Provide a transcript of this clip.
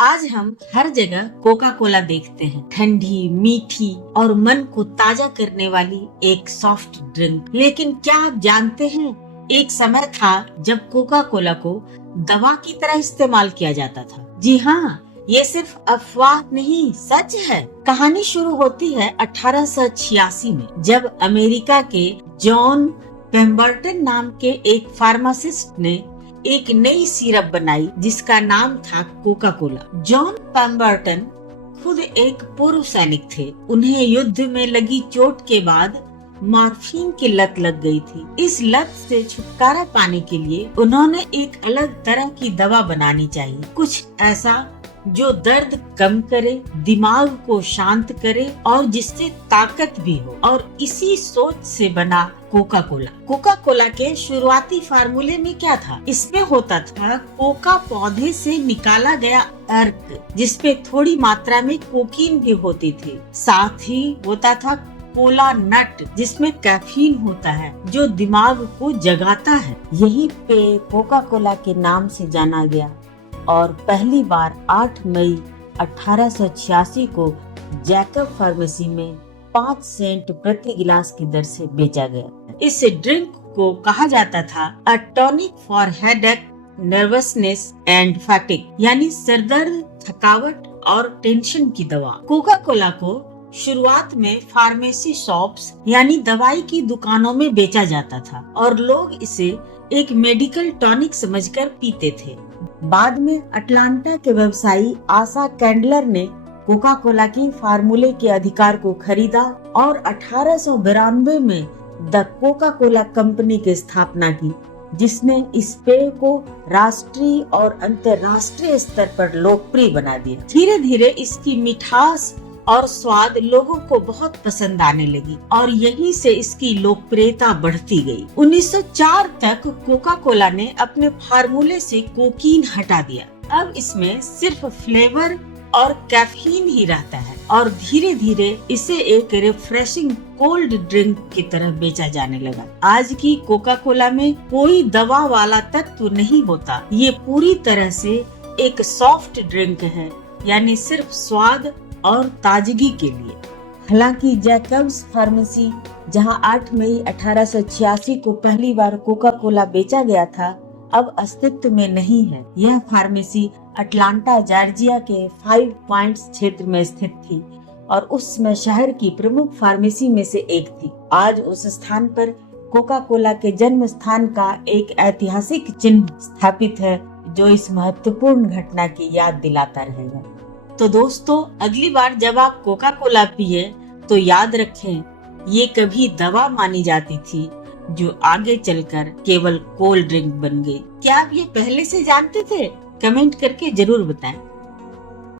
आज हम हर जगह कोका कोला देखते हैं, ठंडी, मीठी और मन को ताजा करने वाली एक सॉफ्ट ड्रिंक। लेकिन क्या आप जानते हैं, एक समय था जब कोका कोला को दवा की तरह इस्तेमाल किया जाता था। जी हाँ, ये सिर्फ अफवाह नहीं, सच है। कहानी शुरू होती है 1886 में, जब अमेरिका के जॉन पेम्बरटन नाम के एक फार्मासिस्ट ने एक नई सिरप बनाई जिसका नाम था कोका कोला। जॉन पेम्बरटन खुद एक पूर्व सैनिक थे। उन्हें युद्ध में लगी चोट के बाद मॉर्फिन की लत लग गई थी। इस लत से छुटकारा पाने के लिए उन्होंने एक अलग तरह की दवा बनानी चाहिए, कुछ ऐसा जो दर्द कम करे, दिमाग को शांत करे और जिससे ताकत भी हो। और इसी सोच से बना कोका कोला। कोका कोला के शुरुआती फार्मूले में क्या था? इसमें होता था कोका पौधे से निकाला गया अर्क, जिसपे थोड़ी मात्रा में कोकीन भी होती थी। साथ ही होता था कोला नट, जिसमें कैफीन होता है जो दिमाग को जगाता है। यही पेय कोका कोला के नाम से जाना गया और पहली बार 8 मई 1886 को जैकब फार्मेसी में 5 सेंट प्रति गिलास की दर से बेचा गया। इस ड्रिंक को कहा जाता था a tonic for headache, nervousness and fatigue, यानी सरदर्द, थकावट और टेंशन की दवा। कोका कोला को शुरुआत में फार्मेसी शॉप्स यानी दवाई की दुकानों में बेचा जाता था और लोग इसे एक मेडिकल टॉनिक समझकर पीते थे। बाद में अटलांटा के व्यवसायी आशा कैंडलर ने कोका कोला की फार्मूले के अधिकार को खरीदा और 1892 में द कोका कोला कंपनी की स्थापना की, जिसने इस पेय को राष्ट्रीय और अंतर्राष्ट्रीय स्तर पर लोकप्रिय बना दिया। धीरे धीरे इसकी मिठास और स्वाद लोगों को बहुत पसंद आने लगी और यहीं से इसकी लोकप्रियता बढ़ती गई। 1904 तक कोका कोला ने अपने फार्मूले से कोकीन हटा दिया। अब इसमें सिर्फ फ्लेवर और कैफीन ही रहता है और धीरे धीरे इसे एक रिफ्रेशिंग कोल्ड ड्रिंक की तरह बेचा जाने लगा। आज की कोका कोला में कोई दवा वाला तत्व नहीं होता। ये पूरी तरह से एक सॉफ्ट ड्रिंक है, यानी सिर्फ स्वाद और ताजगी के लिए। हालांकि जैकब्स फार्मेसी, जहां 8 मई 1886 को पहली बार कोका कोला बेचा गया था, अब अस्तित्व में नहीं है। यह फार्मेसी अटलांटा जॉर्जिया के 5 पॉइंट्स क्षेत्र में स्थित थी और उस समय शहर की प्रमुख फार्मेसी में से एक थी। आज उस स्थान पर कोका कोला के जन्म स्थान का एक ऐतिहासिक चिन्ह स्थापित है, जो इस महत्वपूर्ण घटना की याद दिलाता रहेगा। तो दोस्तों, अगली बार जब आप कोका कोला पिए तो याद रखें, ये कभी दवा मानी जाती थी जो आगे चलकर केवल कोल्ड ड्रिंक बन गई। क्या आप ये पहले से जानते थे? कमेंट करके जरूर बताएं।